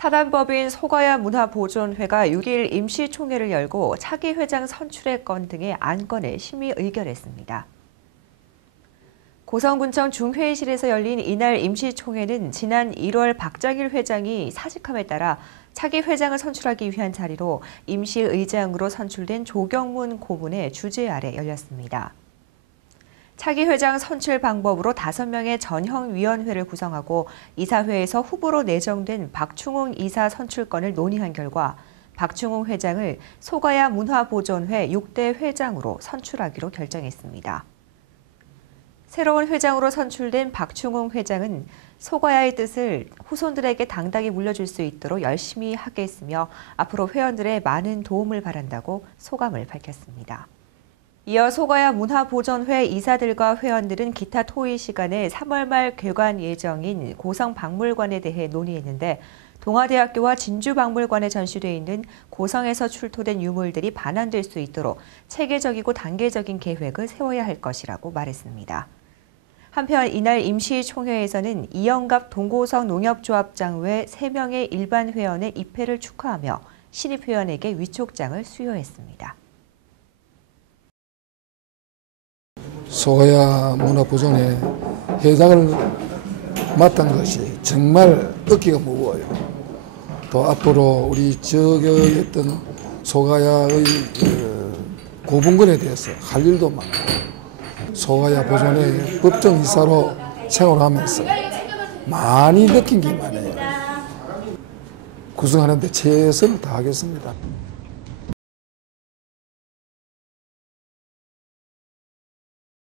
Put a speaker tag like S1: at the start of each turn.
S1: 사단법인 소가야 문화보존회가 6일 임시총회를 열고 차기 회장 선출의 건 등의 안건을 심의 의결했습니다. 고성군청 중회의실에서 열린 이날 임시총회는 지난 1월 박장일 회장이 사직함에 따라 차기 회장을 선출하기 위한 자리로 임시의장으로 선출된 조경문 고문의 주재 아래 열렸습니다. 차기 회장 선출 방법으로 5명의 전형위원회를 구성하고 이사회에서 후보로 내정된 박충웅 이사 선출건을 논의한 결과 박충웅 회장을 소가야 문화보존회 6대 회장으로 선출하기로 결정했습니다. 새로운 회장으로 선출된 박충웅 회장은 소가야의 뜻을 후손들에게 당당히 물려줄 수 있도록 열심히 하겠으며 앞으로 회원들의 많은 도움을 바란다고 소감을 밝혔습니다. 이어 소가야 문화보존회 이사들과 회원들은 기타 토의 시간에 3월 말 개관 예정인 고성박물관에 대해 논의했는데 동아대학교와 진주박물관에 전시돼 있는 고성에서 출토된 유물들이 반환될 수 있도록 체계적이고 단계적인 계획을 세워야 할 것이라고 말했습니다. 한편 이날 임시총회에서는 이영갑 동고성 농협조합장 외 3명의 일반 회원의 입회를 축하하며 신입 회원에게 위촉장을 수여했습니다.
S2: 소가야 문화보존회 회장을 맡은 것이 정말 어깨가 무거워요. 또 앞으로 우리 지역의 어떤 소가야의 고분군에 대해서 할 일도 많고 소가야 보존회 법정이사로 생활하면서 많이 느낀 게 많아요. 구성하는데 최선을 다하겠습니다.